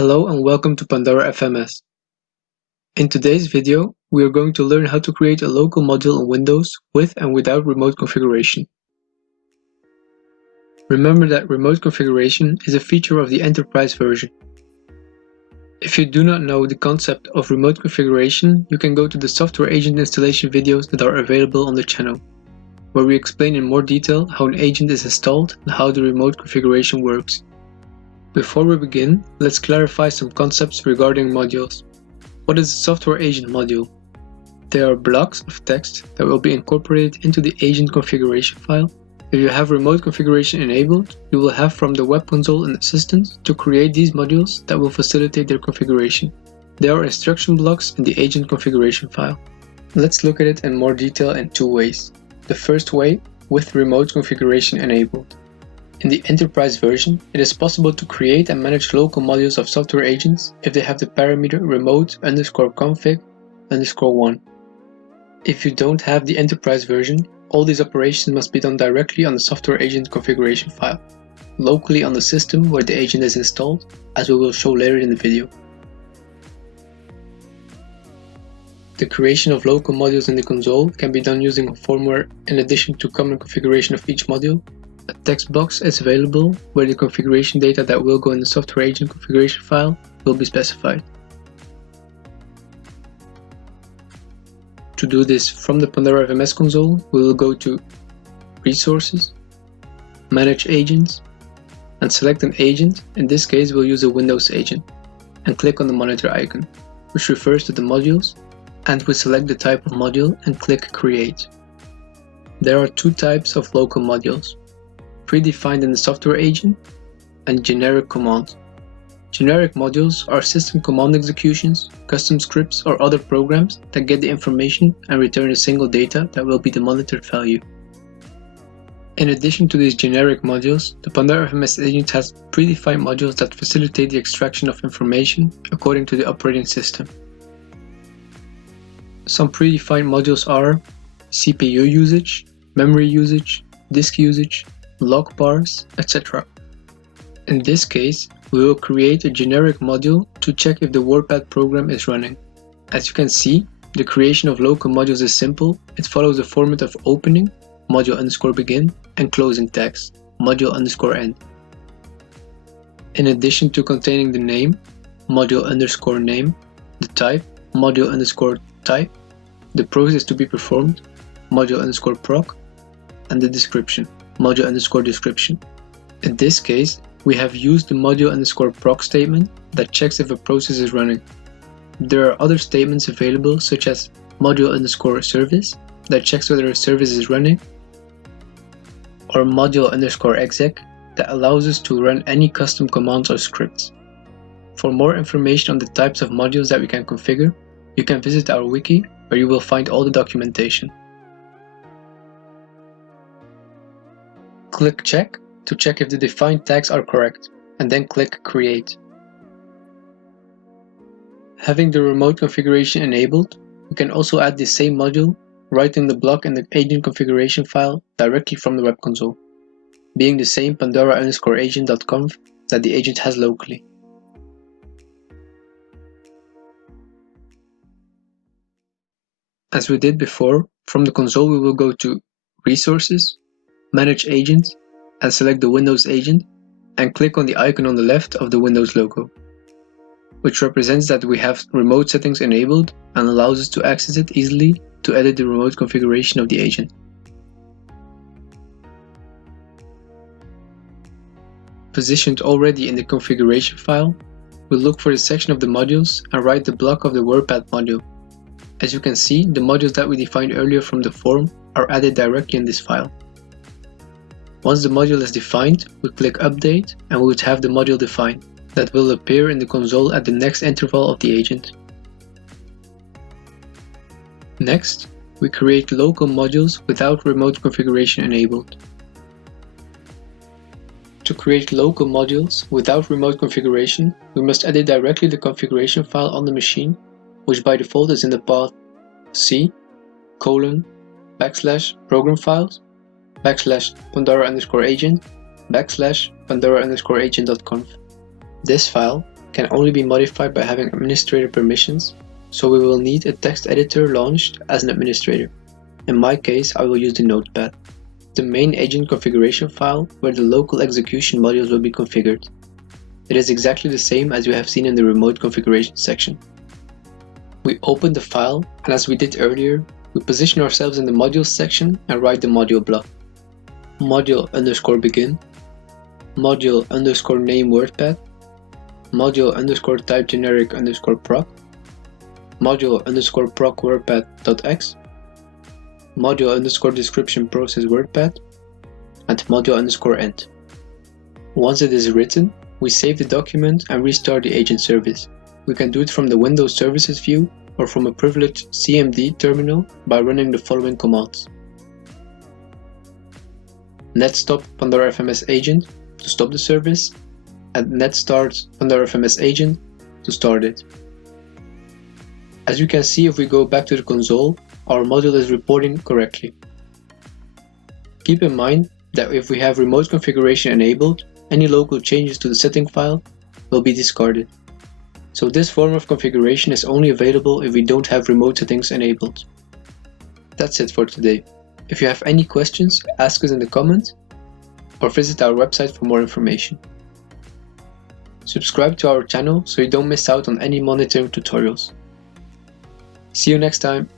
Hello and welcome to Pandora FMS. In today's video, we are going to learn how to create a local module in Windows with and without remote configuration. Remember that remote configuration is a feature of the enterprise version. If you do not know the concept of remote configuration, you can go to the software agent installation videos that are available on the channel, where we explain in more detail how an agent is installed and how the remote configuration works. Before we begin, let's clarify some concepts regarding modules. What is a software agent module? They are blocks of text that will be incorporated into the agent configuration file. If you have remote configuration enabled, you will have from the web console an assistant to create these modules that will facilitate their configuration. There are instruction blocks in the agent configuration file. Let's look at it in more detail in two ways. The first way, with remote configuration enabled. In the enterprise version, it is possible to create and manage local modules of software agents if they have the parameter remote_config_1. If you don't have the enterprise version, all these operations must be done directly on the software agent configuration file, locally on the system where the agent is installed, as we will show later in the video. The creation of local modules in the console can be done using a form where, in addition to common configuration of each module, a text box is available where the configuration data that will go in the software agent configuration file will be specified. To do this from the Pandora FMS console, we will go to Resources, Manage Agents, and select an agent. In this case, we'll use a Windows agent, and click on the monitor icon, which refers to the modules, and we select the type of module and click Create. There are two types of local modules: predefined in the software agent, and generic command. Generic modules are system command executions, custom scripts or other programs that get the information and return a single data that will be the monitored value. In addition to these generic modules, the Pandora FMS agent has predefined modules that facilitate the extraction of information according to the operating system. Some predefined modules are CPU usage, memory usage, disk usage, log bars, etc. In this case, we will create a generic module to check if the WordPad program is running. As you can see, the creation of local modules is simple. It follows the format of opening, module_begin, and closing tags, module_end. In addition to containing the name, module_name, the type, module_type, the process to be performed, module_proc, and the description, module_description. In this case, we have used the module_proc statement that checks if a process is running. There are other statements available such as module_service that checks whether a service is running, or module_exec that allows us to run any custom commands or scripts. For more information on the types of modules that we can configure, you can visit our wiki where you will find all the documentation. Click Check to check if the defined tags are correct, and then click Create. Having the remote configuration enabled, you can also add the same module, writing the block in the agent configuration file directly from the web console, being the same pandora_agent.conf that the agent has locally. As we did before, from the console we will go to Resources, Manage Agents, and select the Windows agent, and click on the icon on the left of the Windows logo, which represents that we have remote settings enabled and allows us to access it easily to edit the remote configuration of the agent. Positioned already in the configuration file, we'll look for the section of the modules and write the block of the WordPad module. As you can see, the modules that we defined earlier from the form are added directly in this file. Once the module is defined, we click Update and we would have the module defined that will appear in the console at the next interval of the agent. Next, we create local modules without remote configuration enabled. To create local modules without remote configuration, we must edit directly the configuration file on the machine, which by default is in the path C:\program files /Pandora_agent /Pandora_agent.conf. This file can only be modified by having administrator permissions, so we will need a text editor launched as an administrator. In my case, I will use the Notepad, the main agent configuration file where the local execution modules will be configured. It is exactly the same as you have seen in the remote configuration section. We open the file, and as we did earlier, we position ourselves in the modules section and write the module block. Module_begin, module_name WordPad, module_type generic_proc, module_proc WordPad.x, module_description process WordPad, and module_end. Once it is written, we save the document and restart the agent service. We can do it from the Windows Services view or from a privileged CMD terminal by running the following commands. netstop Pandora FMS agent to stop the service, and netstart Pandora FMS agent to start it. As you can see, if we go back to the console, our module is reporting correctly. Keep in mind that if we have remote configuration enabled, any local changes to the setting file will be discarded. So this form of configuration is only available if we don't have remote settings enabled. That's it for today. If you have any questions, ask us in the comments or visit our website for more information. Subscribe to our channel so you don't miss out on any monitoring tutorials. See you next time.